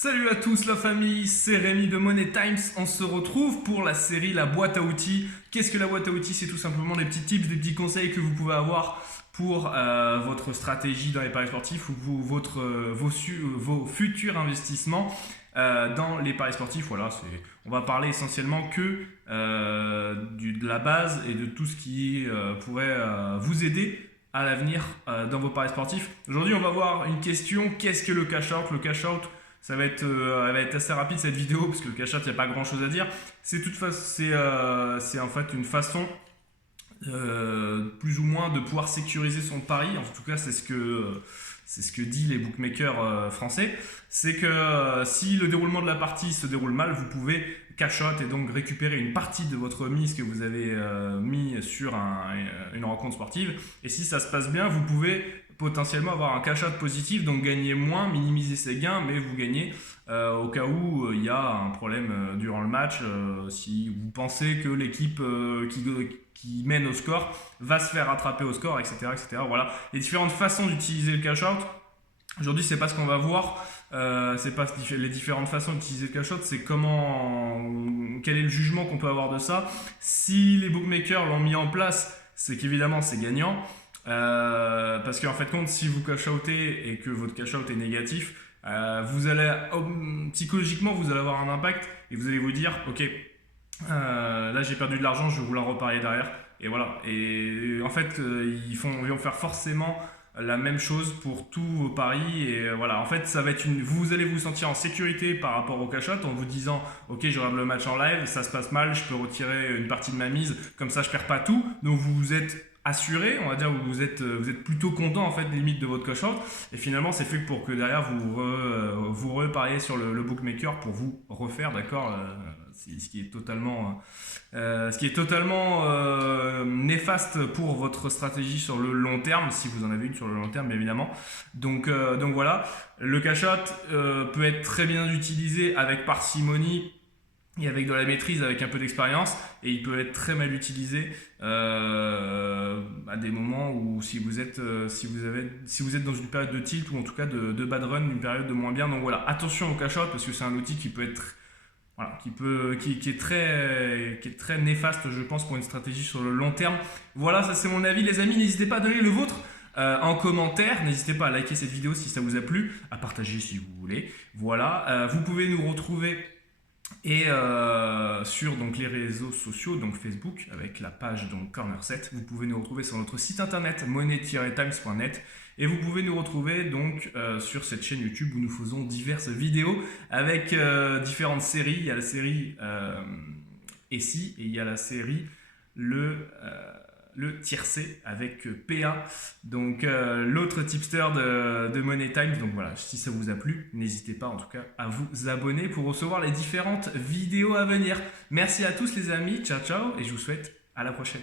Salut à tous la famille, c'est Rémi de Money Times. On se retrouve pour la série La boîte à outils. Qu'est-ce que la boîte à outils? C'est tout simplement des petits tips, des petits conseils que vous pouvez avoir pour votre stratégie dans les paris sportifs ou vos futurs investissements dans les paris sportifs. Voilà, on va parler essentiellement que de la base et de tout ce qui pourrait vous aider à l'avenir dans vos paris sportifs. Aujourd'hui, on va voir une question: qu'est-ce que le cash out? Le cash out, elle va être assez rapide cette vidéo parce que le cash out, il n'y a pas grand chose à dire. C'est en fait une façon plus ou moins de pouvoir sécuriser son pari. En tout cas, c'est ce que disent les bookmakers français. C'est que si le déroulement de la partie se déroule mal, vous pouvez cash out et donc récupérer une partie de votre mise que vous avez mis sur une rencontre sportive. Et si ça se passe bien, vous pouvez potentiellement avoir un cash out positif, donc gagner moins, minimiser ses gains, mais vous gagnez au cas où il y a un problème durant le match. Si vous pensez que l'équipe qui mène au score va se faire rattraper au score, etc., etc. Voilà les différentes façons d'utiliser le cash out. Aujourd'hui, c'est pas ce qu'on va voir. C'est pas les différentes façons d'utiliser le cash out, c'est quel est le jugement qu'on peut avoir de ça. Si les bookmakers l'ont mis en place, c'est qu'évidemment c'est gagnant. Parce qu'en fait, compte, si vous cash outez et que votre cash out est négatif, psychologiquement, vous allez avoir un impact et vous allez vous dire, ok, là j'ai perdu de l'argent, je vais vouloir reparier derrière. Et voilà. Et en fait, ils vont faire forcément la même chose pour tous vos paris. Et voilà. En fait, vous allez vous sentir en sécurité par rapport au cash out en vous disant, ok, je regarde le match en live, ça se passe mal, je peux retirer une partie de ma mise, comme ça je perds pas tout. Donc vous êtes assuré, on va dire, vous êtes plutôt content en fait limite de votre cash out, et finalement c'est fait pour que derrière vous repariez sur le bookmaker pour vous refaire, d'accord, ce qui est totalement néfaste pour votre stratégie sur le long terme, si vous en avez une sur le long terme bien évidemment. Donc voilà, le cash out peut être très bien utilisé avec parcimonie et avec de la maîtrise, avec un peu d'expérience, et il peut être très mal utilisé à des moments où si vous êtes dans une période de tilt, ou en tout cas de bad run, une période de moins bien. Donc voilà, attention au cash out parce que c'est un outil qui peut être qui est très néfaste, je pense, pour une stratégie sur le long terme. Voilà, ça c'est mon avis les amis, n'hésitez pas à donner le vôtre en commentaire, n'hésitez pas à liker cette vidéo si ça vous a plu, à partager si vous voulez. Voilà, vous pouvez nous retrouver sur donc les réseaux sociaux, donc Facebook avec la page donc Corner 7. Vous pouvez nous retrouver sur notre site internet money-times.net, et vous pouvez nous retrouver donc sur cette chaîne YouTube où nous faisons diverses vidéos avec différentes séries. Il y a la série et il y a la série le tiercé avec PA, donc l'autre tipster de Money Times. Donc voilà, si ça vous a plu, n'hésitez pas en tout cas à vous abonner pour recevoir les différentes vidéos à venir. Merci à tous les amis, ciao ciao, et je vous souhaite à la prochaine.